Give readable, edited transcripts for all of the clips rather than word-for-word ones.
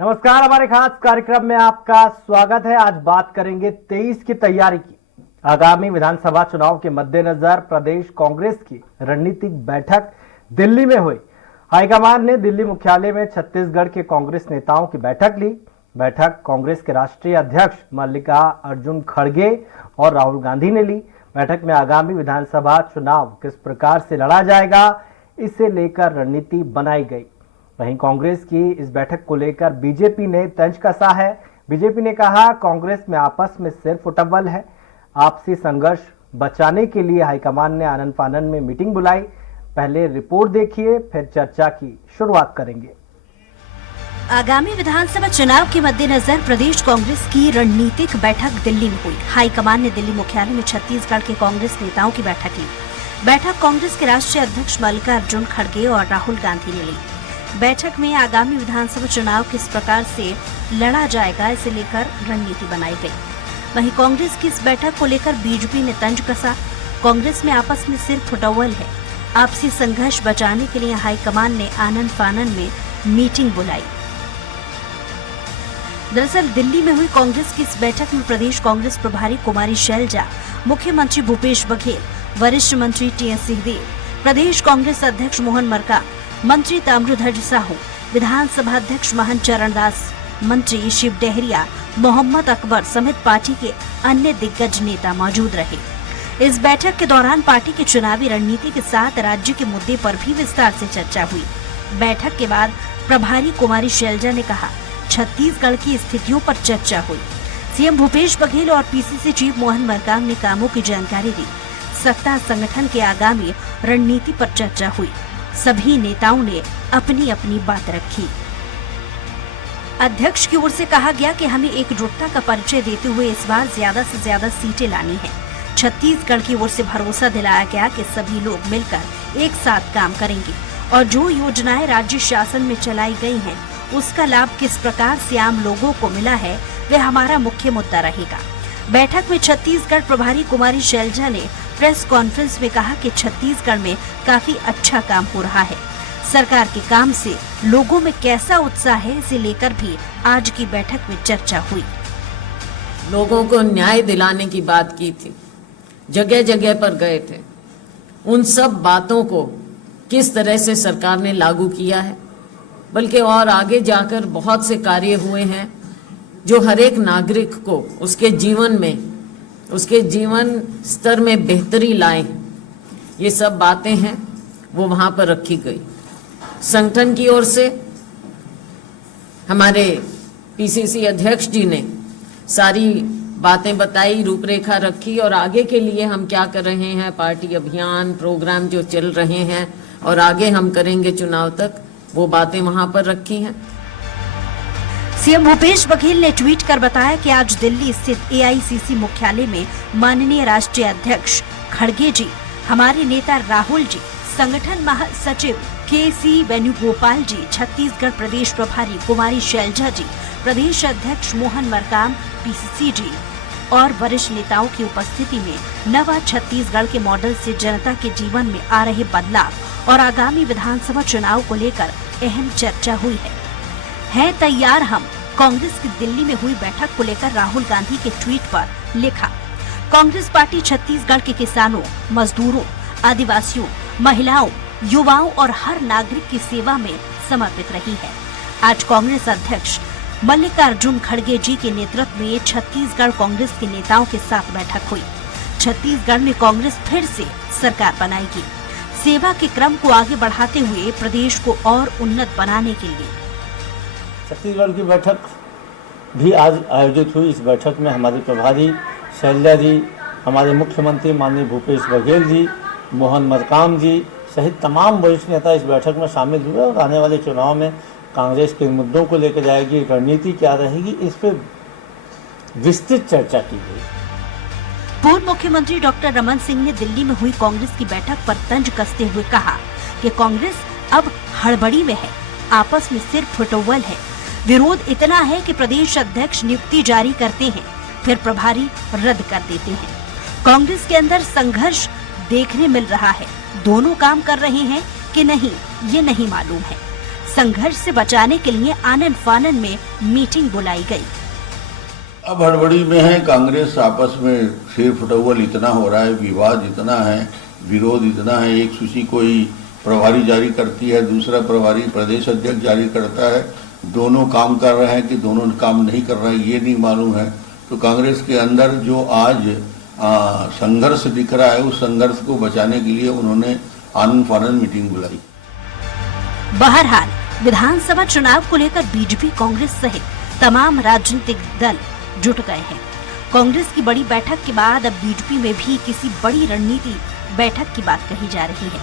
नमस्कार, हमारे खास कार्यक्रम में आपका स्वागत है। आज बात करेंगे 23 की तैयारी की। आगामी विधानसभा चुनाव के मद्देनजर प्रदेश कांग्रेस की रणनीतिक बैठक दिल्ली में हुई। हाईकमान ने दिल्ली मुख्यालय में छत्तीसगढ़ के कांग्रेस नेताओं की बैठक ली। बैठक कांग्रेस के राष्ट्रीय अध्यक्ष मल्लिकार्जुन खड़गे और राहुल गांधी ने ली। बैठक में आगामी विधानसभा चुनाव किस प्रकार से लड़ा जाएगा, इसे लेकर रणनीति बनाई गई। वहीं कांग्रेस की इस बैठक को लेकर बीजेपी ने तंज कसा है। बीजेपी ने कहा, कांग्रेस में आपस में सिर्फ उटव्वल है। आपसी संघर्ष बचाने के लिए हाईकमान ने आनन फानन में मीटिंग बुलाई। पहले रिपोर्ट देखिए, फिर चर्चा की शुरुआत करेंगे। आगामी विधानसभा चुनाव के मद्देनजर प्रदेश कांग्रेस की रणनीतिक बैठक दिल्ली में हुई। हाईकमान ने दिल्ली मुख्यालय में छत्तीसगढ़ के कांग्रेस नेताओं की बैठक ली। बैठक कांग्रेस के राष्ट्रीय अध्यक्ष मल्लिकार्जुन खड़गे और राहुल गांधी ने ली। बैठक में आगामी विधानसभा चुनाव किस प्रकार से लड़ा जाएगा, इसे लेकर रणनीति बनाई गई। वहीं कांग्रेस की इस बैठक को लेकर बीजेपी ने तंज कसा। कांग्रेस में आपस में सिर्फ उटव्वल है। आपसी संघर्ष बचाने के लिए हाईकमान ने आनन फानन में मीटिंग बुलाई। दरअसल दिल्ली में हुई कांग्रेस की इस बैठक में प्रदेश कांग्रेस प्रभारी कुमारी शैलजा, मुख्यमंत्री भूपेश बघेल, वरिष्ठ मंत्री टीएस सिंहदेव, प्रदेश कांग्रेस अध्यक्ष मोहन मरकाम, मंत्री ताम्रध्वज साहू, विधानसभा अध्यक्ष महंत चरणदास, मंत्री शिव डहरिया, मोहम्मद अकबर समेत पार्टी के अन्य दिग्गज नेता मौजूद रहे। इस बैठक के दौरान पार्टी की चुनावी रणनीति के साथ राज्य के मुद्दे पर भी विस्तार से चर्चा हुई। बैठक के बाद प्रभारी कुमारी शैलजा ने कहा, छत्तीसगढ़ की स्थितियों पर चर्चा हुई। सीएम भूपेश बघेल और पीसीसी चीफ मोहन मरकाम ने कामों की जानकारी दी। सत्ता संगठन के आगामी रणनीति पर चर्चा हुई। सभी नेताओं ने अपनी अपनी बात रखी। अध्यक्ष की ओर से कहा गया कि हमें एकजुटता का परिचय देते हुए इस बार ज्यादा से ज्यादा सीटें लानी है। छत्तीसगढ़ की ओर से भरोसा दिलाया गया कि सभी लोग मिलकर एक साथ काम करेंगे और जो योजनाएं राज्य शासन में चलाई गई हैं, उसका लाभ किस प्रकार से आम लोगों को मिला है, वह हमारा मुख्य मुद्दा रहेगा। बैठक में छत्तीसगढ़ प्रभारी कुमारी शैलजा ने प्रेस कॉन्फ्रेंस में कहा कि छत्तीसगढ़ में काफी अच्छा काम हो रहा है। सरकार के काम से लोगों में कैसा उत्साह है, इसे लेकर भी आज की बैठक में चर्चा हुई। लोगों को न्याय दिलाने की बात की थी, जगह जगह पर गए थे। उन सब बातों को किस तरह से सरकार ने लागू किया है, बल्कि और आगे जाकर बहुत से कार्य हुए हैं जो हर एक नागरिक को उसके जीवन स्तर में बेहतरी लाए। ये सब बातें हैं वो वहाँ पर रखी गई। संगठन की ओर से हमारे पीसीसी अध्यक्ष जी ने सारी बातें बताई, रूपरेखा रखी और आगे के लिए हम क्या कर रहे हैं, पार्टी अभियान प्रोग्राम जो चल रहे हैं और आगे हम करेंगे चुनाव तक, वो बातें वहाँ पर रखी हैं। सीएम भूपेश बघेल ने ट्वीट कर बताया कि आज दिल्ली स्थित एआईसीसी मुख्यालय में माननीय राष्ट्रीय अध्यक्ष खड़गे जी, हमारे नेता राहुल जी, संगठन महासचिव केसी वेणुगोपाल जी, छत्तीसगढ़ प्रदेश प्रभारी कुमारी शैलजा जी, प्रदेश अध्यक्ष मोहन मरकाम, पीसीसी जी और वरिष्ठ नेताओं की उपस्थिति में नवा छत्तीसगढ़ के मॉडल से जनता के जीवन में आ रहे बदलाव और आगामी विधानसभा चुनाव को लेकर अहम चर्चा हुई है तैयार हम। कांग्रेस की दिल्ली में हुई बैठक को लेकर राहुल गांधी के ट्वीट पर लिखा, कांग्रेस पार्टी छत्तीसगढ़ के किसानों, मजदूरों, आदिवासियों, महिलाओं, युवाओं और हर नागरिक की सेवा में समर्पित रही है। आज कांग्रेस अध्यक्ष मल्लिकार्जुन खड़गे जी के नेतृत्व में छत्तीसगढ़ कांग्रेस के नेताओं के साथ बैठक हुई। छत्तीसगढ़ में कांग्रेस फिर से सरकार बनाएगी। सेवा के क्रम को आगे बढ़ाते हुए प्रदेश को और उन्नत बनाने के लिए छत्तीसगढ़ की बैठक भी आज आयोजित हुई। इस बैठक में हमारे प्रभारी शैलजा जी, हमारे मुख्यमंत्री माननीय भूपेश बघेल जी, मोहन मरकाम जी सहित तमाम वरिष्ठ नेता इस बैठक में शामिल हुए और आने वाले चुनाव में कांग्रेस के मुद्दों को लेकर जाएगी, रणनीति क्या रहेगी, इस पर विस्तृत चर्चा की गई। पूर्व मुख्यमंत्री डॉक्टर रमन सिंह ने दिल्ली में हुई कांग्रेस की बैठक पर तंज कसते हुए कहा कि कांग्रेस अब हड़बड़ी में है, आपस में सिर्फ उटव्वल है। विरोध इतना है कि प्रदेश अध्यक्ष नियुक्ति जारी करते हैं, फिर प्रभारी रद्द कर देते हैं। कांग्रेस के अंदर संघर्ष देखने मिल रहा है। दोनों काम कर रहे हैं कि नहीं, ये नहीं मालूम है। संघर्ष से बचाने के लिए आनन फानन में मीटिंग बुलाई गई। अब हड़बड़ी में है कांग्रेस, आपस में फेर फुटौल इतना हो रहा है, विवाद इतना है, विरोध इतना है। एक सूची कोई प्रभारी जारी करती है, दूसरा प्रभारी प्रदेश अध्यक्ष जारी करता है, दोनों काम कर रहे हैं कि दोनों काम नहीं कर रहे हैं ये नहीं मालूम है। तो कांग्रेस के अंदर जो आज संघर्ष दिख रहा है, उस संघर्ष को बचाने के लिए उन्होंने आनन फानन मीटिंग बुलाई। बहरहाल विधानसभा चुनाव को लेकर बीजेपी, कांग्रेस सहित तमाम राजनीतिक दल जुट गए हैं। कांग्रेस की बड़ी बैठक के बाद अब बीजेपी में भी किसी बड़ी रणनीति बैठक की बात कही जा रही है।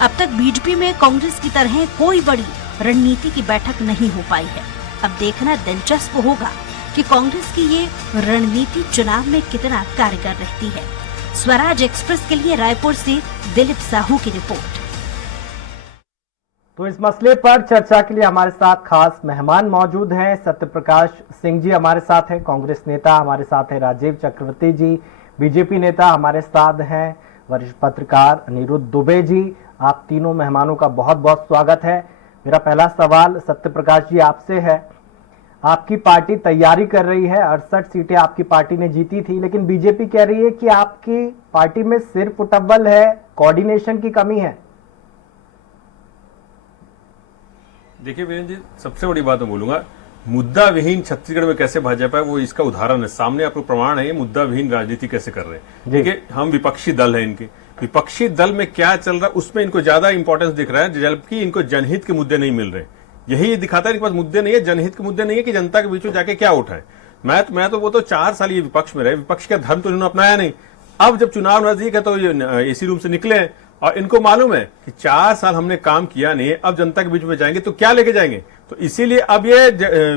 अब तक बीजेपी में कांग्रेस की तरह कोई बड़ी रणनीति की बैठक नहीं हो पाई है। अब देखना दिलचस्प होगा कि कांग्रेस की ये रणनीति चुनाव में कितना कारगर रहती है। स्वराज एक्सप्रेस के लिए रायपुर से दिलीप साहू की रिपोर्ट। तो इस मसले पर चर्चा के लिए हमारे साथ खास मेहमान मौजूद हैं। सत्यप्रकाश सिंह जी हमारे साथ हैं, कांग्रेस नेता हमारे साथ हैं राजीव चक्रवर्ती जी, बीजेपी नेता हमारे साथ हैं वरिष्ठ पत्रकार अनिरुद्ध दुबे जी। आप तीनों मेहमानों का बहुत बहुत स्वागत है। मेरा पहला सवाल सत्यप्रकाश जी आपसे है। आपकी पार्टी तैयारी कर रही है, 68 सीटें आपकी पार्टी ने जीती थी, लेकिन बीजेपी कह रही है कि आपकी पार्टी में सिर फुटबल है, कोऑर्डिनेशन की कमी है। देखिए वीरेंद्र जी, सबसे बड़ी बात मैं बोलूंगा, मुद्दा विहीन छत्तीसगढ़ में कैसे भाजपा है वो इसका उदाहरण है। सामने आपको प्रमाण है, ये मुद्दा विहीन राजनीति कैसे कर रहे हैं। देखिए हम विपक्षी दल है, इनके विपक्षी दल में क्या चल रहा है उसमें इनको ज्यादा इंपॉर्टेंस दिख रहा है, जबकि इनको जनहित के मुद्दे नहीं मिल रहे। यही ये दिखाता है इनके पास मुद्दे नहीं है, जनहित के मुद्दे नहीं है कि जनता के बीच में जाके क्या उठाए। मैं तो वो तो 4 साल ये विपक्ष में रहे, विपक्ष का धर्म तो इन्होंने अपनाया नहीं। अब जब चुनाव नजदीक है तो ये एसी रूम से निकले हैं और इनको मालूम है कि 4 साल हमने काम किया नहीं है, अब जनता के बीच में जाएंगे तो क्या लेके जाएंगे। तो इसीलिए अब ये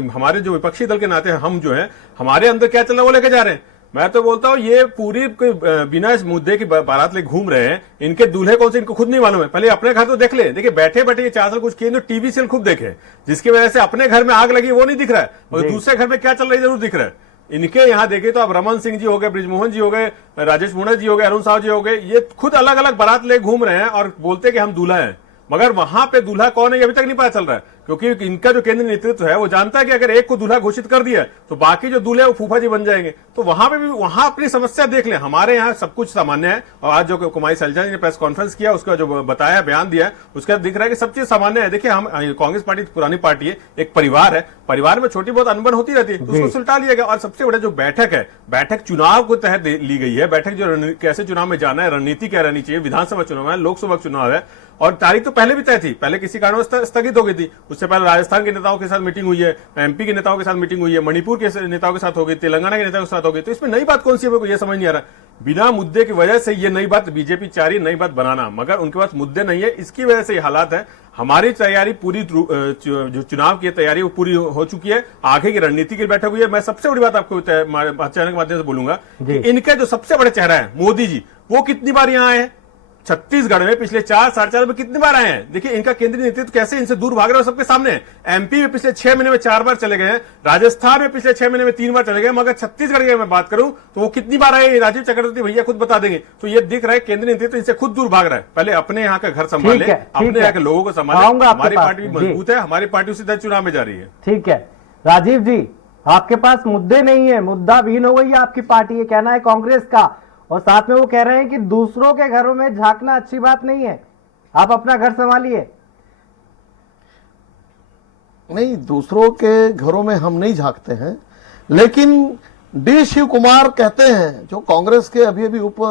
हमारे जो विपक्षी दल के नाते हम जो है, हमारे अंदर क्या चल रहा है वो लेके जा रहे हैं। मैं तो बोलता हूं ये पूरी बिना इस मुद्दे की बारात ले घूम रहे हैं। इनके दूल्हे कौन से इनको खुद नहीं मालूम है। पहले अपने घर तो देख ले। देखिए बैठे बैठे ये 4 साल कुछ किए तो टीवी से खूब देखे, जिसकी वजह से अपने घर में आग लगी वो नहीं दिख रहा है, और दूसरे घर में क्या चल रही है जरूर दिख रहा है। इनके यहाँ देखे तो अब रमन सिंह जी हो गए, ब्रिजमोहन जी हो गए, राजेश मुणा जी हो गए, अरुण साहु जी हो गए, ये खुद अलग अलग बारात ले घूम रहे हैं और बोलते कि हम दूल्हा हैं, मगर वहां पे दूल्हा कौन है ये अभी तक नहीं पता चल रहा है। क्योंकि इनका जो केंद्रीय नेतृत्व है वो जानता है कि अगर एक को दूल्हा घोषित कर दिया तो बाकी जो दूल्हे वो फूफा जी बन जाएंगे। तो वहां पे भी वहां अपनी समस्या देख लें। हमारे यहाँ सब कुछ सामान्य है, और आज जो कुमारी सैलजा जी ने प्रेस कॉन्फ्रेंस किया उसका जो बताया, बयान दिया, उसका दिख रहा है कि सब चीज सामान्य है। देखिए हम कांग्रेस पार्टी पुरानी पार्टी है, एक परिवार है, परिवार में छोटी बहुत अनबन होती रहती है, उसको सुलटा लिया गया। और सबसे बड़ा जो बैठक है, बैठक चुनाव को तहत ली गई है। बैठक जो कैसे चुनाव में जाना है, रणनीति क्या रहनी चाहिए, विधानसभा चुनाव है, लोकसभा चुनाव है, और तारीख तो पहले भी तय थी, पहले किसी कारण स्थगित हो गई थी। उससे पहले राजस्थान के नेताओं के साथ मीटिंग हुई है, एमपी के नेताओं के साथ मीटिंग हुई है, मणिपुर के नेताओं के साथ हो गई, तेलंगाना के नेताओं के साथ हो गई। तो इसमें नई बात कौन सी है, मेरे को यह समझ नहीं आ रहा। बिना मुद्दे की वजह से ये नई बात बीजेपी चाह रही, नई बात बनाना, मगर उनके पास मुद्दे नहीं है, इसकी वजह से ये हालात है। हमारी तैयारी पूरी, जो चुनाव की तैयारी वो पूरी हो चुकी है, आगे की रणनीति की बैठक हुई है। मैं सबसे बड़ी बात आपको चैनल के माध्यम से बोलूंगा कि इनके जो सबसे बड़े चेहरा है मोदी जी, वो कितनी बार यहाँ आए हैं छत्तीसगढ़ में, पिछले 4-4.5 में कितनी बार आए हैं। देखिए इनका केंद्रीय नेतृत्व कैसे इनसे दूर भाग रहा है सबके सामने है। एमपी में पिछले 6 महीने में 4 बार चले गए हैं, राजस्थान में पिछले 6 महीने में 3 बार चले गए, मगर छत्तीसगढ़ की मैं बात करूं तो वो कितनी बार आए राजीव चक्रवर्ती भैया खुद बता देंगे। तो ये दिख रहा है केंद्रीय नेतृत्व इनसे खुद दूर भाग रहा है। पहले अपने यहाँ का घर संभाले, अपने यहाँ के लोगों को संभाले। हमारी पार्टी भी मजबूत है, हमारी पार्टी उसी तरह चुनाव में जा रही है। ठीक है राजीव जी, आपके पास मुद्दे नहीं है, मुद्दा विहीन हो गई है आपकी पार्टी, ये कहना है कांग्रेस का, और साथ में वो कह रहे हैं कि दूसरों के घरों में झांकना अच्छी बात नहीं है, आप अपना घर संभालिए। नहीं, दूसरों के घरों में हम नहीं झांकते हैं, लेकिन डी शिव कुमार कहते हैं, जो कांग्रेस के अभी अभी उप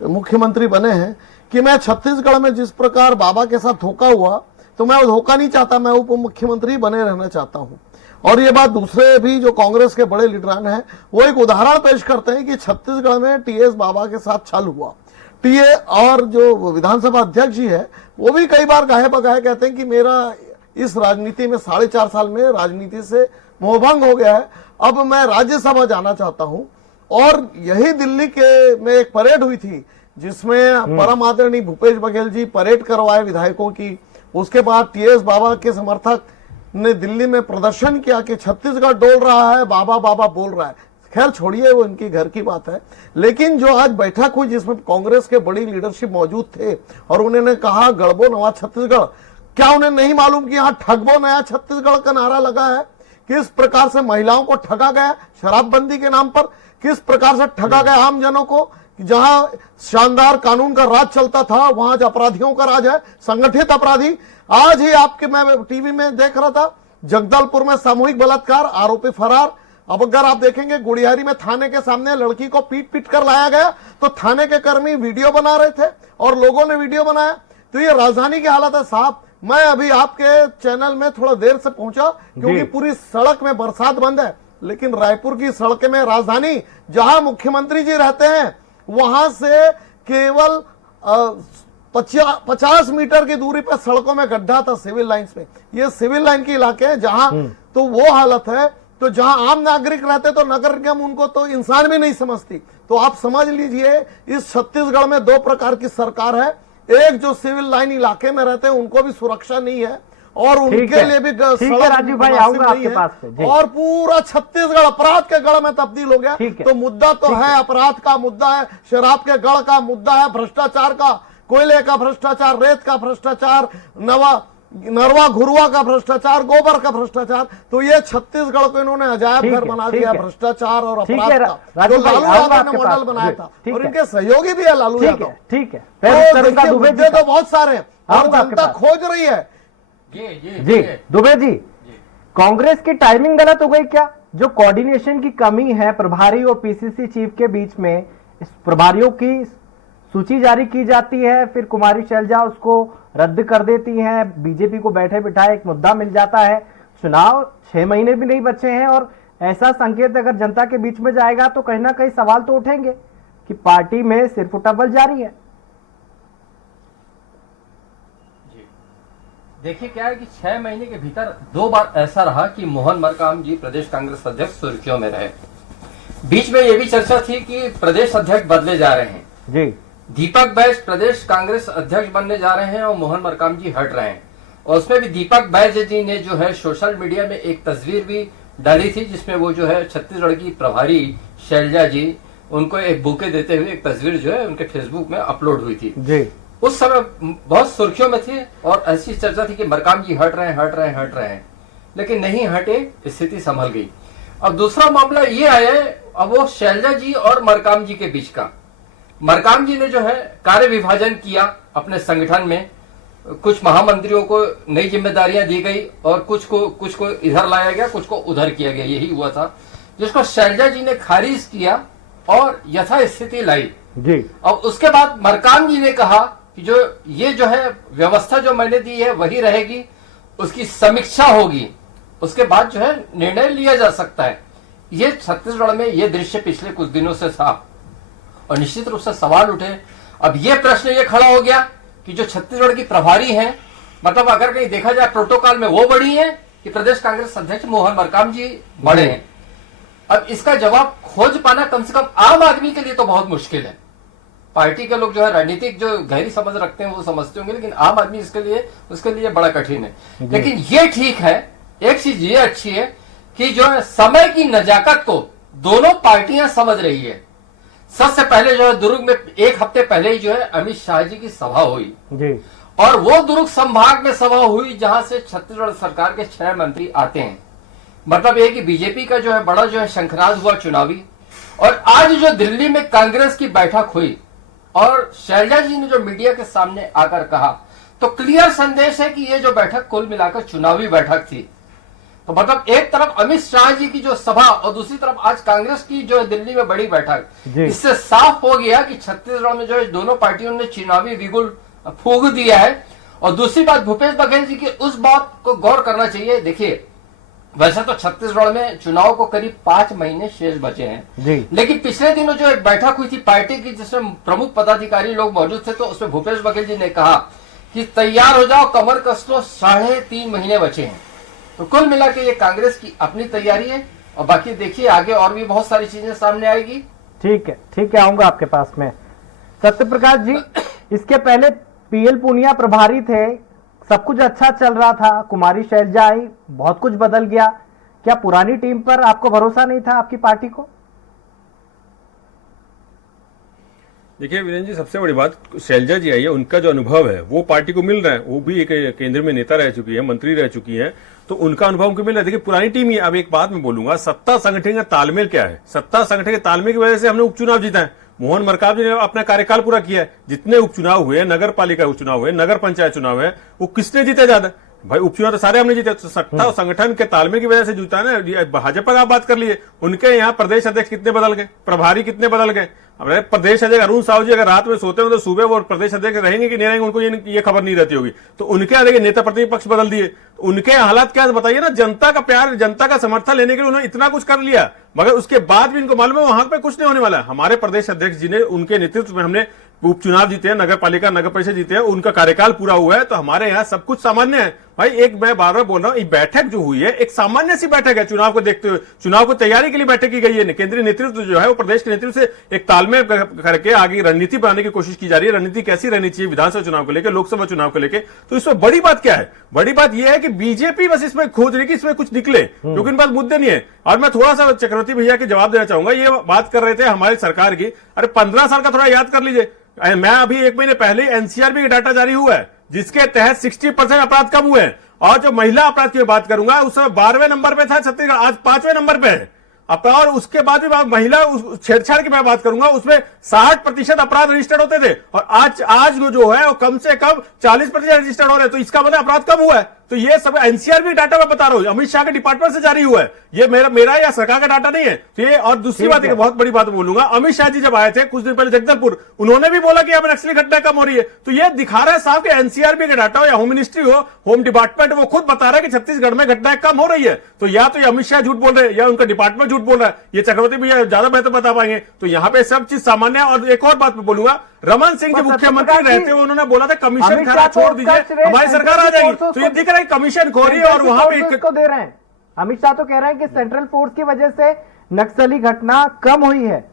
मुख्यमंत्री बने हैं, कि मैं छत्तीसगढ़ में जिस प्रकार बाबा के साथ धोखा हुआ, तो मैं वो धोखा नहीं चाहता, मैं उप मुख्यमंत्री बने रहना चाहता हूं। और ये बात दूसरे भी जो कांग्रेस के बड़े लीडरान हैं वो एक उदाहरण पेश करते हैं कि छत्तीसगढ़ में टीएस बाबा के साथ छल हुआ। टीए और जो विधानसभा अध्यक्ष जी है वो भी कई बार गाहे बगाहे कहते हैं कि मेरा इस राजनीति में 4.5 साल में राजनीति से मोहभंग हो गया है, अब मैं राज्यसभा जाना चाहता हूं। और यही दिल्ली के में एक परेड हुई थी जिसमें परम आदरणीय भूपेश बघेल जी परेड करवाए विधायकों की। उसके बाद टीएस बाबा के समर्थक ने दिल्ली में प्रदर्शन किया कि छत्तीसगढ़ डोल रहा है, बाबा बाबा बोल रहा है। खैर छोड़िए, वो इनकी घर की बात है। लेकिन जो आज बैठक हुई जिसमें कांग्रेस के बड़ी लीडरशिप मौजूद थे और उन्होंने कहा गढ़बो नवा छत्तीसगढ़, क्या उन्हें नहीं मालूम कि यहां ठगबो नया छत्तीसगढ़ का नारा लगा है? किस प्रकार से महिलाओं को ठगा गया शराबबंदी के नाम पर, किस प्रकार से ठगा गया आम जनों को, जहां शानदार कानून का राज चलता था वहां जो अपराधियों का राज है, संगठित अपराधी। आज ही आपके मैं टीवी में देख रहा था, जगदलपुर में सामूहिक बलात्कार, आरोपी फरार। अब अगर आप देखेंगे गुड़ियारी में थाने के सामने लड़की को पीट पीट कर लाया गया, तो थाने के कर्मी वीडियो बना रहे थे और लोगों ने वीडियो बनाया। तो ये राजधानी की हालत है साहब। मैं अभी आपके चैनल में थोड़ा देर से पहुंचा क्योंकि पूरी सड़क में बरसात बंद है, लेकिन रायपुर की सड़कें में, राजधानी जहां मुख्यमंत्री जी रहते हैं, वहां से केवल 50 मीटर की दूरी पर सड़कों में गड्ढा था सिविल लाइंस में। ये सिविल लाइन के इलाके हैं जहां तो वो हालत है। तो जहां आम नागरिक रहते तो नगर निगम उनको तो इंसान भी नहीं समझती। तो आप समझ लीजिए इस छत्तीसगढ़ में दो प्रकार की सरकार है। एक जो सिविल लाइन इलाके में रहते हैं उनको भी सुरक्षा नहीं है और उनके लिए भी सड़क राजू भाई आऊंगा आपके पास पे, और पूरा छत्तीसगढ़ अपराध के गढ़ में तब्दील हो गया। तो मुद्दा तो है, अपराध का मुद्दा है, शराब के गढ़ का मुद्दा है, भ्रष्टाचार का, कोयले का भ्रष्टाचार, रेत का भ्रष्टाचार, नरवा घुरवा का भ्रष्टाचार, गोबर का भ्रष्टाचार। तो ये छत्तीसगढ़ को इन्होंने अजायब घर बना दिया भ्रष्टाचार और अपराध का, जो लालू यादव ने मॉडल बनाया था और इनके सहयोगी भी है लालू यादव। ठीक है, मुद्दे तो बहुत सारे हैं और जनता खोज रही है। जी दुबे जी, कांग्रेस की टाइमिंग गलत हो गई क्या? जो कोऑर्डिनेशन की कमी है प्रभारी और पीसीसी चीफ के बीच में, इस प्रभारियों की सूची जारी की जाती है, फिर कुमारी शैलजा उसको रद्द कर देती हैं, बीजेपी को बैठे बिठाए एक मुद्दा मिल जाता है। चुनाव 6 महीने भी नहीं बचे हैं और ऐसा संकेत अगर जनता के बीच में जाएगा तो कहीं ना कहीं सवाल तो उठेंगे कि पार्टी में सिर्फ उठबल जारी है। देखिए क्या है कि 6 महीने के भीतर 2 बार ऐसा रहा कि मोहन मरकाम जी प्रदेश कांग्रेस अध्यक्ष सुर्खियों में रहे। बीच में यह भी चर्चा थी कि प्रदेश अध्यक्ष बदले जा रहे हैं जी, दीपक बैज प्रदेश कांग्रेस अध्यक्ष बनने जा रहे हैं और मोहन मरकाम जी हट रहे हैं। और उसमें भी दीपक बैज जी ने जो है सोशल मीडिया में एक तस्वीर भी डाली थी जिसमें वो जो है छत्तीसगढ़ की प्रभारी शैलजा जी उनको एक बुके देते हुए एक तस्वीर जो है उनके फेसबुक में अपलोड हुई थी जी। उस समय बहुत सुर्खियों में थी और ऐसी चर्चा थी कि मरकाम जी हट रहे हैं, लेकिन नहीं हटे, स्थिति संभल गई। अब दूसरा मामला ये आया है अब वो शैलजा जी और मरकाम जी के बीच का। मरकाम जी ने जो है कार्य विभाजन किया अपने संगठन में, कुछ महामंत्रियों को नई जिम्मेदारियां दी गई और कुछ को इधर लाया गया, कुछ को उधर किया गया, यही हुआ था जिसको शैलजा जी ने खारिज किया और यथास्थिति लाई जी। अब उसके बाद मरकाम जी ने कहा कि जो है व्यवस्था जो मैंने दी है वही रहेगी, उसकी समीक्षा होगी, उसके बाद जो है निर्णय लिया जा सकता है। ये छत्तीसगढ़ में ये दृश्य पिछले कुछ दिनों से था और निश्चित रूप से सवाल उठे। अब ये प्रश्न ये खड़ा हो गया कि जो छत्तीसगढ़ की प्रभारी हैं, मतलब अगर कहीं देखा जाए प्रोटोकॉल में वो बड़ी हैं कि प्रदेश कांग्रेस अध्यक्ष मोहन मरकाम जी बड़े हैं। अब इसका जवाब खोज पाना कम से कम आम आदमी के लिए तो बहुत मुश्किल है। पार्टी के लोग जो है राजनीतिक जो गहरी समझ रखते हैं वो समझते होंगे, लेकिन आम आदमी उसके लिए बड़ा कठिन है। लेकिन ये ठीक है, एक चीज ये अच्छी है कि जो है समय की नजाकत को दोनों पार्टियां समझ रही है। सबसे पहले जो है दुर्ग में 1 हफ्ते पहले ही जो है अमित शाह जी की सभा हुई जी, और वो दुर्ग संभाग में सभा हुई जहां से छत्तीसगढ़ सरकार के 6 मंत्री आते हैं। मतलब ये कि बीजेपी का जो है बड़ा जो है शंखनाद हुआ चुनावी। और आज जो दिल्ली में कांग्रेस की बैठक हुई और शैलजा जी ने जो मीडिया के सामने आकर कहा, तो क्लियर संदेश है कि ये जो बैठक कुल मिलाकर चुनावी बैठक थी। तो मतलब एक तरफ अमित शाह जी की जो सभा और दूसरी तरफ आज कांग्रेस की जो है दिल्ली में बड़ी बैठक, इससे साफ हो गया कि छत्तीसगढ़ में जो है दोनों पार्टियों ने चुनावी बिगुल फूंक दिया है। और दूसरी बात भूपेश बघेल जी की उस बात को गौर करना चाहिए। देखिए वैसे तो छत्तीसगढ़ में चुनाव को करीब 5 महीने शेष बचे हैं, लेकिन पिछले दिनों जो एक बैठक हुई थी पार्टी की जिसमें प्रमुख पदाधिकारी लोग मौजूद थे, तो उसमें भूपेश बघेल जी ने कहा कि तैयार हो जाओ, कमर कस लो, 3.5 महीने बचे हैं। तो कुल मिला के ये कांग्रेस की अपनी तैयारी है और बाकी देखिए आगे और भी बहुत सारी चीजें सामने आएगी। ठीक है, आऊंगा आपके पास में। सत्य प्रकाश जी, इसके पहले पीएल पूनिया प्रभारी थे, सब कुछ अच्छा चल रहा था, कुमारी शैलजा आई, बहुत कुछ बदल गया। क्या पुरानी टीम पर आपको भरोसा नहीं था, आपकी पार्टी को? देखिए वीरेंद्र जी, सबसे बड़ी बात शैलजा जी आई है, उनका जो अनुभव है वो पार्टी को मिल रहा है। वो भी एक केंद्र में नेता रह चुकी है, मंत्री रह चुकी है, तो उनका अनुभव उनको मिल रहा है। देखिए पुरानी टीम ही है। अब एक बात मैं बोलूंगा, सत्ता संगठन का तालमेल क्या है? सत्ता संगठन के तालमेल की वजह से हमने उपचुनाव जीता है। मोहन मरकाम जी ने अपना कार्यकाल पूरा किया है। जितने उपचुनाव हुए, नगर पालिका उपचुनाव हुए, नगर पंचायत चुनाव है, वो किसने जीते ज्यादा? भाई उपचुनाव तो सारे हमने जीते। तो सत्ता और संगठन के तालमेल की वजह से जीता है ना। भाजपा का आप बात कर लिए, उनके यहाँ प्रदेश अध्यक्ष कितने बदल गए, प्रभारी कितने बदल गए। अब प्रदेश अध्यक्ष अरुण साहू जी अगर रात में सोते हो तो सुबह वो प्रदेश अध्यक्ष रहेंगे कि नहीं रहेंगे, उनको ये खबर नहीं रहती होगी। तो उनके आगे नेता प्रतिपक्ष बदल दिए, तो उनके हालात क्या बताइए ना। जनता का प्यार, जनता का समर्थन लेने के लिए उन्होंने इतना कुछ कर लिया, मगर उसके बाद भी इनको मालूम है वहां पे कुछ नहीं होने वाला है। हमारे प्रदेश अध्यक्ष जी ने, उनके नेतृत्व में हमने उपचुनाव जीते हैं, नगर पालिका नगर परिषद जीते हैं, उनका कार्यकाल पूरा हुआ है। तो हमारे यहाँ सब कुछ सामान्य है भाई। एक मैं बार बार बोल रहा हूँ, ये बैठक जो हुई है एक सामान्य सी बैठक है। चुनाव को देखते हुए, चुनाव को तैयारी के लिए बैठक की गई है। केंद्रीय नेतृत्व जो है वो प्रदेश के नेतृत्व से एक तालमेल करके आगे रणनीति बनाने की कोशिश की जा रही है। रणनीति कैसी रहनी चाहिए विधानसभा चुनाव को लेकर, लोकसभा चुनाव को लेकर। तो इसमें बड़ी बात क्या है? बड़ी बात यह है कि बीजेपी बस इसमें खोज रही कि इसमें कुछ निकले, क्योंकि इनके पास मुद्दे नहीं है। और मैं थोड़ा सा चक्रवर्ती भैया के जवाब देना चाहूंगा। ये बात कर रहे थे हमारी सरकार की, अरे 15 साल का थोड़ा याद कर लीजिए। मैं अभी 1 महीने पहले एनसीआरबी का डाटा जारी हुआ है, जिसके तहत 60% अपराध कम हुए हैं। और जो महिला अपराध की बात करूंगा, उस समय 12वें नंबर पे था छत्तीसगढ़, आज 5वें नंबर पे है। और उसके बाद भी महिला छेड़छाड़ की मैं बात करूंगा, उसमें 60% अपराध रजिस्टर्ड होते थे, और आज जो है वो कम से कम 40% रजिस्टर्ड हो रहे हैं। तो इसका मतलब अपराध कम हुआ है। तो ये सब एनसीआरबी डाटा मैं बता रहा हूं, अमित शाह के डिपार्टमेंट से जारी हुआ है, ये मेरा या सरकार का डाटा नहीं है। तो ये, और दूसरी बात, एक बहुत बड़ी बात बोलूंगा, अमित शाह जी जब आए थे कुछ दिन पहले जगदलपुर, उन्होंने भी बोला कि अब नक्सली घटना कम हो रही है। तो ये दिखा रहा है साहब कि एनसीआरबी का डाटा हो या होम मिनिस्ट्री हो, होम डिपार्टमेंट, वो खुद बता रहा है कि छत्तीसगढ़ में घटनाएं कम हो रही है। तो या तो ये अमित शाह झूठ बोल रहे हैं या उनका डिपार्टमेंट झूठ बोल रहा है। ये चक्रवर्ती भैया ज्यादा बेहतर बता पाएंगे। तो यहाँ पे सब चीज सामान्य है। और एक और बात मैं बोलूंगा, रमन सिंह जी मुख्यमंत्री रहते हुए उन्होंने बोला था कमीशन खाना छोड़ दीजिए, हमारी सरकार आ जाएगी। तो ये दिख रहा है कमीशन खोरी और वहां पे को दे रहे हैं। अमित शाह तो कह रहे हैं कि सेंट्रल फोर्स की वजह से नक्सली घटना कम हुई है।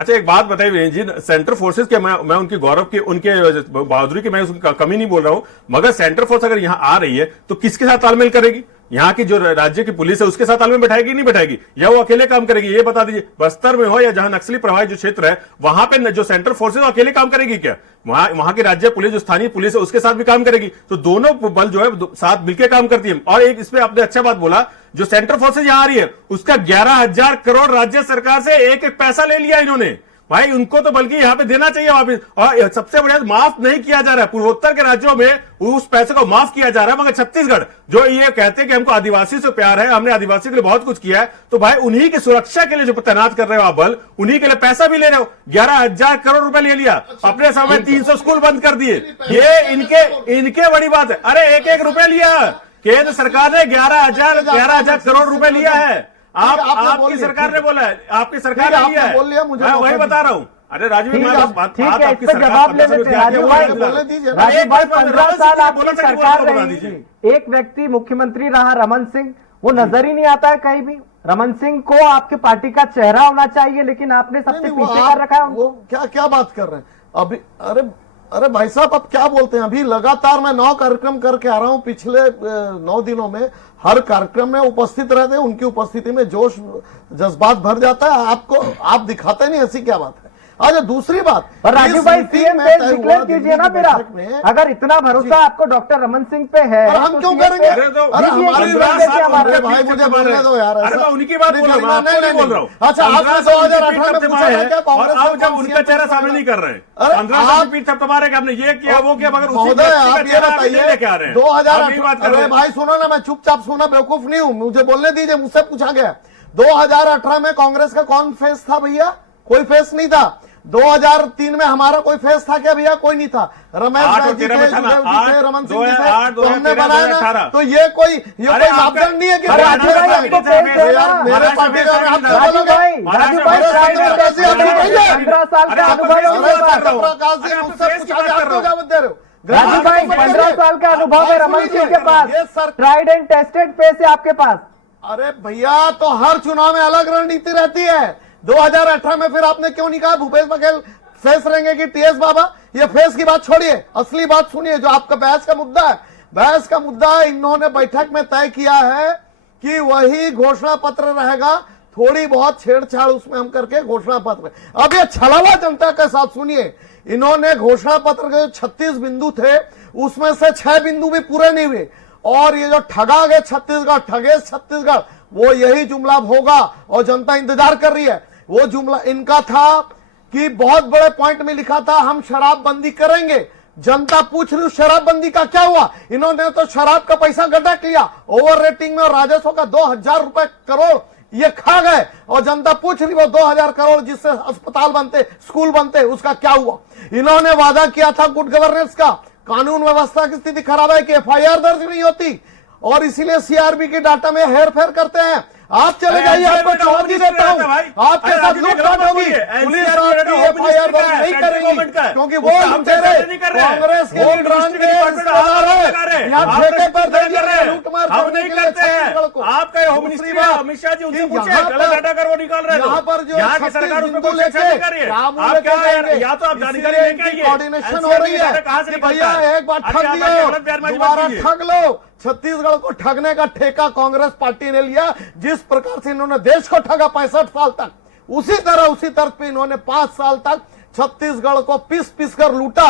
अच्छा एक बात बताइए वीरेंद्र जी, सेंट्रल फोर्सेस के मैं उनकी गौरव की, उनके बहादुरी की मैं उसकी कमी नहीं बोल रहा हूं, मगर सेंट्रल फोर्स अगर यहां आ रही है तो किसके साथ तालमेल करेगी? यहाँ की जो राज्य की पुलिस है उसके साथ तालमेल बैठाएगी नहीं बैठाएगी, या वो अकेले काम करेगी? ये बता दीजिए। बस्तर में हो या जहां नक्सली प्रभावित जो क्षेत्र है, वहां पे जो सेंट्रल फोर्सेस अकेले काम करेगी क्या? वहां की राज्य पुलिस, जो स्थानीय पुलिस है, उसके साथ भी काम करेगी। तो दोनों बल जो है साथ मिलकर काम करती है। और एक इसमें आपने अच्छा बात बोला, जो सेंट्रल फोर्सेज यहां आ रही है उसका 11,000 करोड़ राज्य सरकार से एक पैसा ले लिया इन्होंने। भाई उनको तो बल्कि यहां पे देना चाहिए वापिस। और सबसे बढ़िया, माफ नहीं किया जा रहा है। पूर्वोत्तर के राज्यों में उस पैसे को माफ किया जा रहा है, मगर छत्तीसगढ़ जो ये कहते हैं कि हमको आदिवासी से प्यार है, हमने आदिवासी के लिए बहुत कुछ किया है, तो भाई उन्हीं की सुरक्षा के लिए जो तैनात कर रहे हो आप बल, उन्हीं के लिए पैसा भी ले रहे हो। 11,000 करोड़ रुपए ले लिया, अपने समय 300 स्कूल बंद कर दिए। ये इनके बड़ी बात है। अरे एक रुपए लिया केंद्र सरकार ने, 11,000 करोड़ रुपए लिया है। आपकी सरकार ने बोला है, आपकी सरकार ने लिया है, मैं वही बता रहा हूं। अरे राजू भाई, ठीक है, इस पर जवाब ले लेते हैं। राजू भाई 15 साल आपकी सरकार रही, एक व्यक्ति मुख्यमंत्री रहा रमन सिंह, वो नजर ही नहीं आता है कहीं भी। रमन सिंह को आपकी पार्टी का चेहरा होना चाहिए, लेकिन आपने सबसे पीछे कर रखा है। वो क्या बात कर रहे हैं अभी? अरे भाई साहब, अब क्या बोलते हैं? अभी लगातार मैं 9 कार्यक्रम करके आ रहा हूं पिछले 9 दिनों में। हर कार्यक्रम में उपस्थित रहते हैं, उनकी उपस्थिति में जोश जज्बात भर जाता है। आप दिखाते नहीं, ऐसी क्या बात है? अच्छा दूसरी बात, और राजू भाई सीएम पेज डिक्लेयर कीजिए ना मेरा। अगर इतना भरोसा आपको डॉक्टर रमन सिंह पे है, हम क्यों करेंगे? अरे हमारे भाई, मुझे बोलने दो यार। उनकी बात बोल रहा हूँ। अच्छा, आपने 2018 में पूछा था क्या कांग्रेस? आप जब उनका चेहरा सामने नहीं कर रहे हैं, 15 पीठ थपथपा रहे, आपने ये किया वो किया, मगर महोदय आप ये बताइए, लेके आ रहे हैं 2018 भाई सुनो ना, मैं चुपचाप सुना, बेवकूफ नहीं हूं, मुझे बोलने दीजिए। मुझसे पूछा गया 2018 में कांग्रेस का कौन फेस था भैया? कोई फेस नहीं था। 2003 में हमारा कोई फेस था क्या भैया? कोई नहीं था। रमेश भाई जी थे, रमन सिंह जी थे, तो हमने बनाया ना। तो ये कोई मापदंड नहीं है कि मेरे पार्टी का आप क्या बोलोगे? राजू भाई 15 साल का अनुभव है रमन सिंह के पास, ट्राइड एंड टेस्टेड फेस है आपके पास। अरे भैया, तो हर चुनाव में अलग रणनीति रहती है। 2018 में फिर आपने क्यों नहीं कहा भूपेश बघेल फेस रहेंगे कि टीएस बाबा? ये फेस की बात छोड़िए, असली बात सुनिए, जो आपका बहस का मुद्दा है। बहस का मुद्दा इन्होंने बैठक में तय किया है कि वही घोषणा पत्र रहेगा। थोड़ी बहुत छेड़छाड़ उसमें हम करके घोषणा पत्र। अब ये छलावा जनता के साथ सुनिए, इन्होंने घोषणा पत्र के 36 बिंदु थे उसमें से 6 बिंदु भी पूरे नहीं हुए, और ये जो ठगा गए छत्तीसगढ़, ठगे छत्तीसगढ़, वो यही जुमला होगा और जनता इंतजार कर रही है। वो जुमला इनका था कि बहुत बड़े पॉइंट में लिखा था हम शराबबंदी करेंगे, जनता पूछ रही शराबबंदी का क्या हुआ? इन्होंने तो शराब का पैसा गटक लिया, ओवर रेटिंग में, और राजस्व का 2000 रुपए करोड़ ये खा गए, और जनता पूछ रही वो 2000 करोड़ जिससे अस्पताल बनते, स्कूल बनते, उसका क्या हुआ? इन्होंने वादा किया था गुड गवर्नेंस का, कानून व्यवस्था की स्थिति खराब है कि एफआईआर दर्ज नहीं होती, और इसीलिए सीआरबी के डाटा में हेरफेर करते हैं। आप चले जाइए, आपको चुनौती देता हूं, आपके साथ लूटपाट होगी, पुलिस आपकी एफआईआर दर्ज नहीं करेगी, क्योंकि वो लुटेरे कांग्रेस के लीडरान के रिश्तेदार हैं। यहाँ ठेके पर लूटमार करने के लिए छत्तीसगढ़ को। आपका होम मिनिस्ट्री में अमित शाह जी उनसे पूछे, गलत डाटा कर वो निकाल रहे हैं। यहाँ पर जो यहाँ की सरकार उसमें कोई शिक्षा नहीं कर रही है। आप क्या, या तो आप जानकारी लेके आइए, कोऑर्डिनेशन हो रही है कि भैया एक बार ठग दियो, दोबारा ठग लो। छत्तीसगढ़ को ठगने का ठेका कांग्रेस पार्टी ने लिया, जिस प्रकार से इन्होंने देश को ठगा 65 साल तक, उसी तर्ज पे इन्होंने 5 साल तक छत्तीसगढ़ को पीस पीस कर लूटा।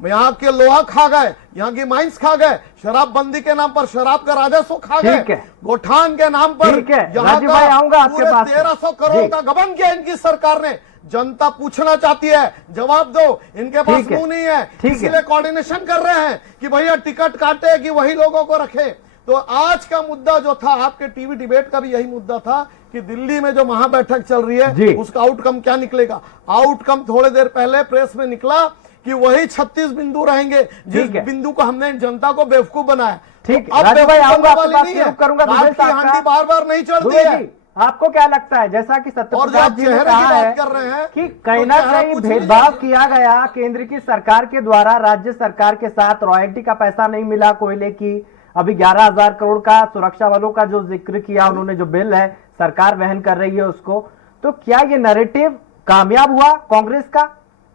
यहाँ के लोहा खा गए, यहाँ की माइंस खा गए, शराबबंदी के नाम पर शराब का राजस्व खा गए, गोठान के नाम पर यहाँ का पूरे 1300 करोड़ का गबन किया इनकी सरकार ने। जनता पूछना चाहती है, जवाब दो, इनके पास मुंह नहीं है, इसलिए कोऑर्डिनेशन कर रहे हैं कि भैया टिकट काटे कि वही लोगों को रखे। तो आज का मुद्दा जो था, आपके टीवी डिबेट का भी यही मुद्दा था कि दिल्ली में जो महाबैठक चल रही है उसका आउटकम क्या निकलेगा। आउटकम थोड़ी देर पहले प्रेस में निकला कि वही 36 बिंदु रहेंगे, जिस बिंदु को हमने जनता को बेवकूफ बनाया। ठीक है, राजू भाई आऊंगा आपके पास, शुरू करूंगा हांडी बार बार नहीं चढ़ती है। आपको क्या लगता है, जैसा कि सत्यप्रकाश जी ने कहा है कि कहीं ना कहीं भेदभाव किया गया केंद्र की सरकार के द्वारा राज्य सरकार के साथ, रॉयल्टी का पैसा नहीं मिला कोयले की, अभी 11,000 करोड़ का सुरक्षा बलों का जो जिक्र किया उन्होंने, जो बिल है सरकार वहन कर रही है उसको, तो क्या ये नैरेटिव कामयाब हुआ कांग्रेस का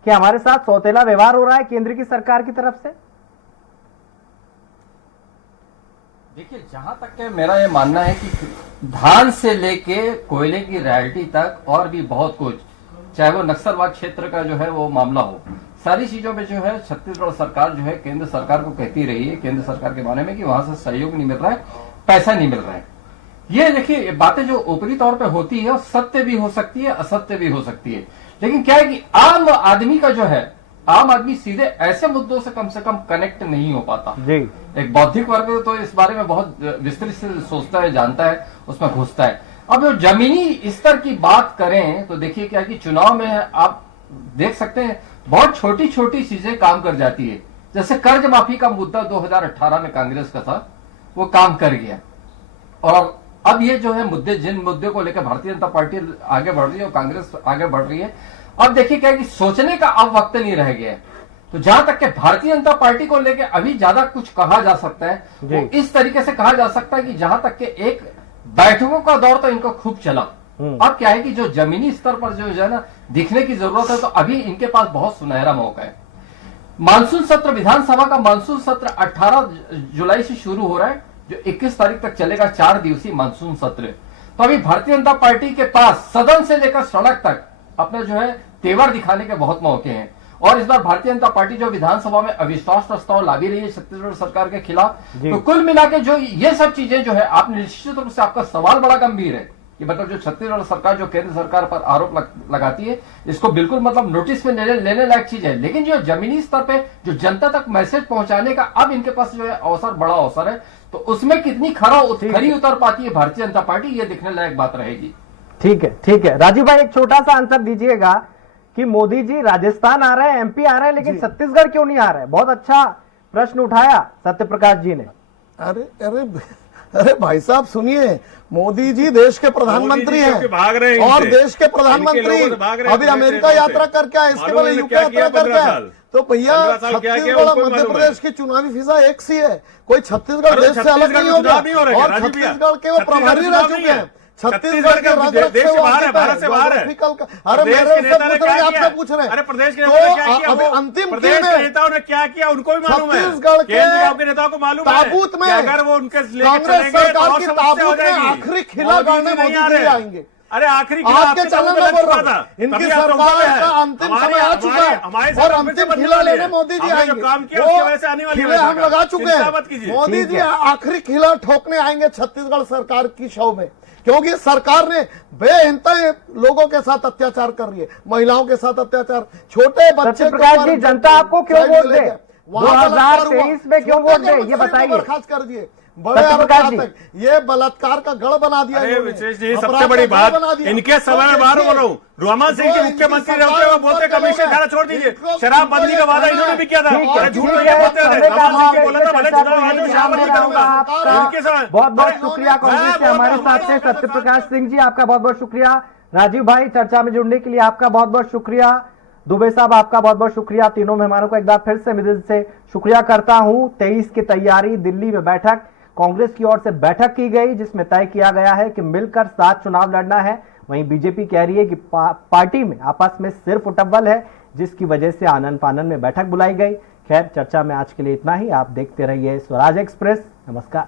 कि हमारे साथ सौतेला व्यवहार हो रहा है केंद्र की सरकार की तरफ से? देखिए, जहां तक के मेरा ये मानना है कि धान से लेके कोयले की रॉयल्टी तक और भी बहुत कुछ, चाहे वो नक्सलवाद क्षेत्र का जो है वो मामला हो, सारी चीजों में जो है छत्तीसगढ़ सरकार जो है केंद्र सरकार को कहती रही है, केंद्र सरकार के बारे में, कि वहां से सहयोग नहीं मिल रहा है, पैसा नहीं मिल रहा है। ये देखिए बातें जो ऊपरी तौर पे होती है सत्य भी हो सकती है, असत्य भी हो सकती है, लेकिन क्या है कि आम आदमी का जो है, आम आदमी सीधे ऐसे मुद्दों से कम कनेक्ट नहीं हो पाता जी। एक बौद्धिक वर्ग तो इस बारे में बहुत विस्तृत से सोचता है, जानता है, उसमें घुसता है। अब जो जमीनी स्तर की बात करें तो देखिए क्या कि चुनाव में आप देख सकते हैं बहुत छोटी छोटी चीजें काम कर जाती है। जैसे कर्ज माफी का मुद्दा 2018 में कांग्रेस का था, वो काम कर गया, और अब ये जो है मुद्दे, जिन मुद्दे को लेकर भारतीय जनता पार्टी आगे बढ़ रही है और कांग्रेस आगे बढ़ रही है, अब देखिए क्या कि सोचने का अब वक्त नहीं रह गया है। तो जहां तक के भारतीय जनता पार्टी को लेकर अभी ज्यादा कुछ कहा जा सकता है वो इस तरीके से कहा जा सकता है कि जहां तक के एक बैठकों का दौर तो इनको खूब चला। अब क्या है कि जो जमीनी स्तर पर जो है ना दिखने की जरूरत है, तो अभी इनके पास बहुत सुनहरा मौका है। मानसून सत्र, विधानसभा का मानसून सत्र 18 जुलाई से शुरू हो रहा है, जो 21 तारीख तक चलेगा, 4 दिवसीय मानसून सत्र। तो अभी भारतीय जनता पार्टी के पास सदन से लेकर सड़क तक अपने जो है तेवर दिखाने के बहुत मौके हैं। और इस बार भारतीय जनता पार्टी जो विधानसभा में अविश्वास प्रस्ताव ला भी रही है छत्तीसगढ़ सरकार के खिलाफ, तो कुल मिला के जो ये सब चीजें जो है, आप निश्चित रूप से, आपका सवाल बड़ा गंभीर है कि मतलब जो छत्तीसगढ़ सरकार जो केंद्र सरकार पर आरोप लगाती है, इसको बिल्कुल मतलब नोटिस में लेने लायक चीज है। लेकिन जो जमीनी स्तर पे जो जनता तक मैसेज पहुंचाने का अब इनके पास जो है अवसर, बड़ा अवसर है, तो उसमें कितनी खरी उतर पाती है भारतीय जनता पार्टी, ये देखने लायक बात रहेगी। ठीक है, ठीक है। राजीव भाई एक छोटा सा आंसर दीजिएगा कि मोदी जी राजस्थान आ रहे हैं, एमपी आ रहे हैं, लेकिन छत्तीसगढ़ क्यों नहीं आ रहे? बहुत अच्छा प्रश्न उठाया सत्यप्रकाश जी ने। अरे अरे अरे भाई साहब सुनिए, मोदी जी देश के प्रधानमंत्री हैं, भाग रहे हैं और देश के प्रधानमंत्री अभी अमेरिका यात्रा करके आए, इसके बाद यूके यात्रा करके आए। तो भैया छत्तीसगढ़ मध्य प्रदेश की चुनावी फिजा एक सी है, कोई छत्तीसगढ़ देश से अलग नहीं होगा, और छत्तीसगढ़ के वो प्रभारी रह चुके हैं। छत्तीसगढ़ के देश से बाहर है, भारत से बाहर है। अरे मेरे से पूछ रहे हैं, आपसे पूछ रहे हैं। अरे प्रदेश के नेताओं ने क्या किया? अभी अंतिम प्रदेश के नेताओं ने क्या किया उनको भी मालूम है, छत्तीसगढ़ के नेताओं को मालूम है ताबूत में अगर वो उनके कांग्रेस सरकार की ताबूत में आखिरी खिला गाड़ने मोदी जी आएंगे। अरे आखिरी खिला आपके आपके चैनल चौके में पे बोल लग रहा चुका हूं, था। इनकी तभी आप चौके पे सरकार हैं। का अंतिम समय आ चुका है हमारे और साथ अंतिम बनने खिला वाली लेने है। मोदी जी हमने आएंगे। जो काम किया उसकी वजह से आने वाली है खिले हम सरकार। लगा चुके चिंता हैं। मत कीजिए। मोदी ठीक जी है। आखिरी खिला ठोकने आएंगे छत्तीसगढ़ सरकार की शव में, क्योंकि सरकार ने बेइंतहा लोगों के साथ अत्याचार कर रही है, महिलाओं के साथ अत्याचार, छोटे बच्चे सत्यप्रकाश जी, जनता आपको क्यों वोट दे? 2023 में क्यों वोट दे, ये बताइए। बर्खास्त कर दिए, बड़े सत्यप्रकाश आरोप तक ये बलात्कार का गढ़ बना दिया अरे इन्होंने। विशेष जी, अपराध सबसे बड़ी का बात गढ़ बना दिया। इनके समय में तो बाहर देखिए, बोल रहा हूँ, रघुमान सिंह के मुख्यमंत्री रहते हुए बोलते कमीशन खाना छोड़ दीजिए, शराबबंदी का वादा इन्होंने भी किया था। ठीक है, अरे झूठ ठीक नहीं है, बोलते समय रहे। का रघुमान सिंह के अभाव बोला है, था भले चर्चा चुनाव को आ जाओ, यहीं शराबबंदी विराम करूंगा। आपका इनके समय बहुत बहुत अरे, शुक्रिया कांग्रेस से हमारे साथ से सत्यप्रकाश सिंह जी, आपका बहुत बहुत शुक्रिया। राजीव भाई, चर्चा में जुड़ने के लिए आपका बहुत बहुत शुक्रिया। दुबे साहब, आपका बहुत बहुत शुक्रिया। तीनों मेहमानों को एक बार फिर से मैं दिल से शुक्रिया करता हूं। 23 की तैयारी, दिल्ली में बैठक, कांग्रेस की ओर से बैठक की गई जिसमें तय किया गया है कि मिलकर 7 चुनाव लड़ना है। वहीं बीजेपी कह रही है कि पार्टी में आपस में सिर्फ उटब्बल है, जिसकी वजह से आनन फानन में बैठक बुलाई गई। खैर, चर्चा में आज के लिए इतना ही। आप देखते रहिए स्वराज एक्सप्रेस। नमस्कार।